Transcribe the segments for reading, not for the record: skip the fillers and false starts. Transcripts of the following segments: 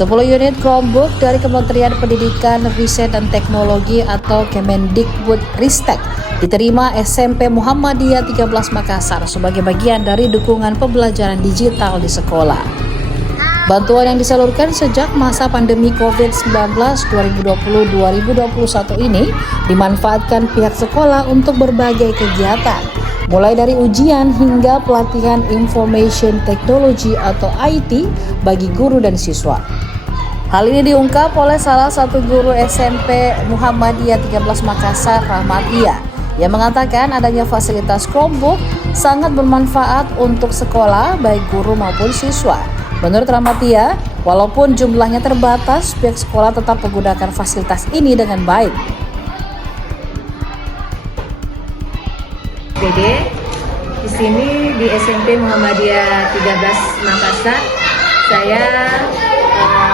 10 unit Chromebook dari Kementerian Pendidikan, Riset dan Teknologi atau Kemendikbudristek diterima SMP Muhammadiyah 13 Makassar sebagai bagian dari dukungan pembelajaran digital di sekolah. Bantuan yang disalurkan sejak masa pandemi COVID-19 2020-2021 ini dimanfaatkan pihak sekolah untuk berbagai kegiatan, mulai dari ujian hingga pelatihan Information Technology atau IT bagi guru dan siswa. Hal ini diungkap oleh salah satu guru SMP Muhammadiyah 13 Makassar, Rahmatia, yang mengatakan adanya fasilitas Chromebook sangat bermanfaat untuk sekolah baik guru maupun siswa. Menurut Rahmatia, walaupun jumlahnya terbatas, pihak sekolah tetap menggunakan fasilitas ini dengan baik. Jadi di sini di SMP Muhammadiyah 13 Makassar, saya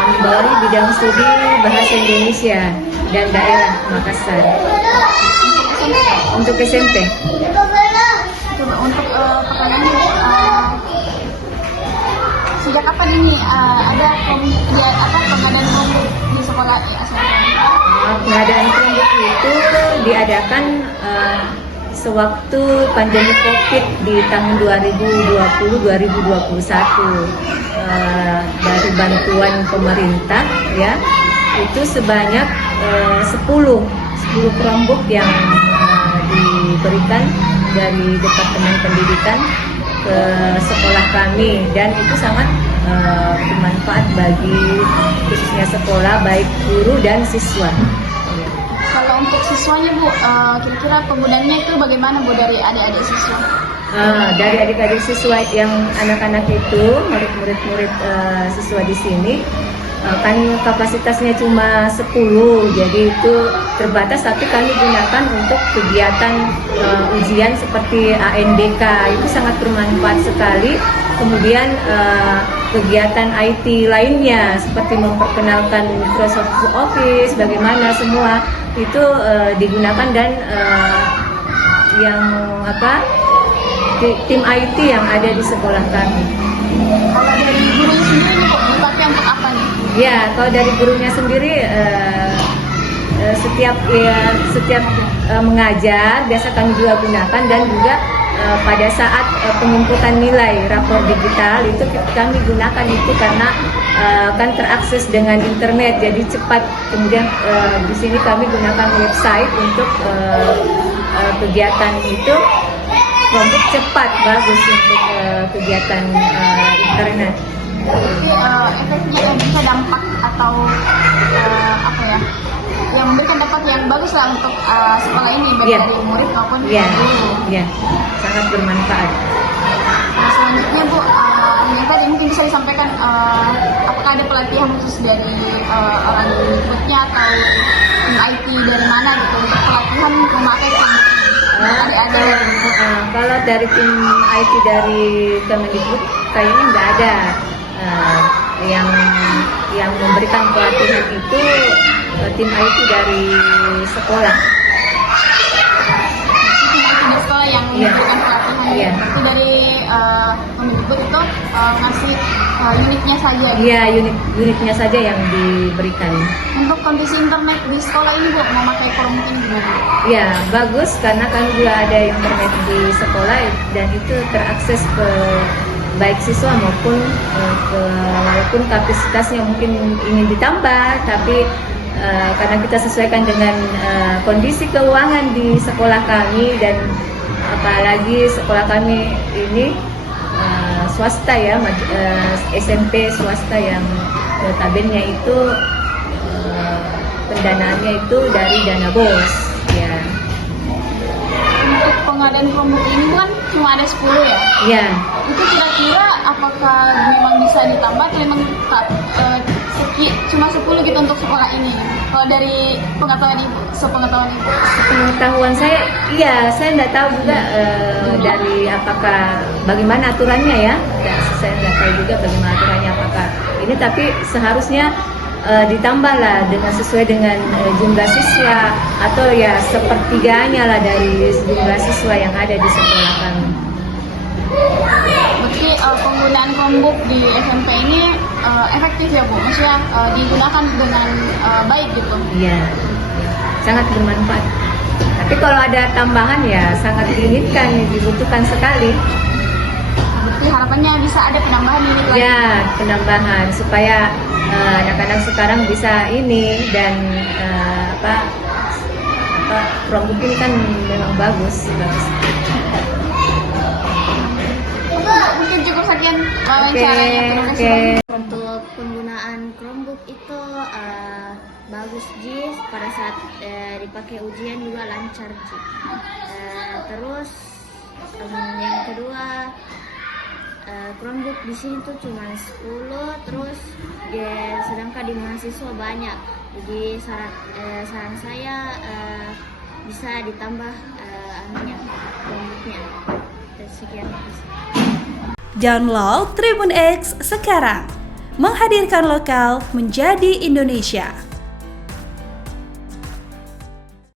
membawahi bidang studi Bahasa Indonesia dan Daerah Makassar. Untuk SMP. Untuk pertanyaannya, sejak kapan ini ada pengadaan Chromebook di sekolah SMP? Pengadaan Chromebook itu diadakan sewaktu pandemi COVID di tahun 2020-2021 dari bantuan pemerintah, ya, itu sebanyak 10 Chromebook yang diberikan dari Departemen Pendidikan ke sekolah kami, dan itu sangat bermanfaat bagi khususnya sekolah baik guru dan siswa. Kalau untuk siswanya Bu, kira-kira penggunaannya itu bagaimana Bu dari adik-adik siswa? Dari adik-adik siswa yang anak-anak itu, murid-murid siswa di sini, kan kapasitasnya cuma 10, jadi itu terbatas, tapi kami gunakan untuk kegiatan ujian seperti ANDK, itu sangat bermanfaat sekali. Kemudian kegiatan IT lainnya seperti memperkenalkan Microsoft Office, bagaimana semua itu digunakan, dan tim IT yang ada di sekolah kami. Kalau dari gurunya sendiri Bu, dipakai untuk apa nih? Ya, kalau dari gurunya sendiri setiap mengajar biasa kami juga gunakan, dan juga pada saat penginputan nilai rapor digital itu kami gunakan itu karena kan terakses dengan internet, jadi cepat. Kemudian di sini kami gunakan website untuk kegiatan itu. Untuk cepat, bagus untuk kegiatan internet. Jadi efeknya yang bisa dampak atau yang memberikan dampak yang bagus lah untuk sekolah ini, baik dari murid maupun guru. Iya, sangat bermanfaat. Nah, selanjutnya Bu, yang tadi mungkin bisa disampaikan, apakah ada pelatihan khusus dari orang berikutnya atau tim IT dari mana gitu untuk pelatihan memakai Chromebook? Kalau dari tim IT dari Kemendikbud kayaknya nggak ada. Yang memberikan pelatihan itu tim IT dari sekolah. Tim IT dari sekolah yang memberikan pelatihan. Itu dari Kemendikbud itu ngasih unitnya saja. Iya, unitnya saja yang diberikan. Untuk kondisi internet di sekolah ini Bu, memakai Chromebook ini gimana? Ya, bagus karena kami juga ada internet di sekolah, dan itu terakses ke baik siswa maupun walaupun kapasitasnya mungkin ingin ditambah, tapi karena kita sesuaikan dengan kondisi keuangan di sekolah kami, dan apalagi sekolah kami ini swasta ya, SMP swasta yang notabene itu pendanaannya itu dari dana BOS ya. Untuk pengadaan Chromebook ini kan cuma ada 10 ya? Iya. Itu kira-kira apakah memang bisa ditambah atau memang cuma 10 gitu untuk sekolah ini? Kalau dari sepengetahuan Ibu? Sepengetahuan saya, iya, saya nggak tahu juga dari apakah bagaimana aturannya ya. Saya nggak tahu juga bagaimana aturannya apakah ini, tapi seharusnya ditambahlah dengan sesuai dengan jumlah siswa, atau ya sepertiganya lah dari jumlah siswa yang ada di sekolah kami. Berarti penggunaan Chromebook di SMP ini efektif ya Bu, maksudnya digunakan dengan baik gitu. Iya, sangat bermanfaat. Tapi kalau ada tambahan ya sangat diinginkan, dibutuhkan sekali. Berarti harapannya bisa ada penambahan ini lagi. Ya, penambahan supaya anak-anak sekarang bisa ini dan Chromebook ini kan memang bagus. Mungkin cukup sekian wawancaranya. Terima kasih banyak. Untuk penggunaan Chromebook itu bagus Ji, pada saat dipakai ujian juga lancar Ji. Terus yang kedua, Chromebook di sini tuh cuma 10, terus sedangkan di mahasiswa banyak. Jadi saran saya bisa ditambah Chromebooknya. Sekian. Download Tribun X sekarang, menghadirkan lokal menjadi Indonesia.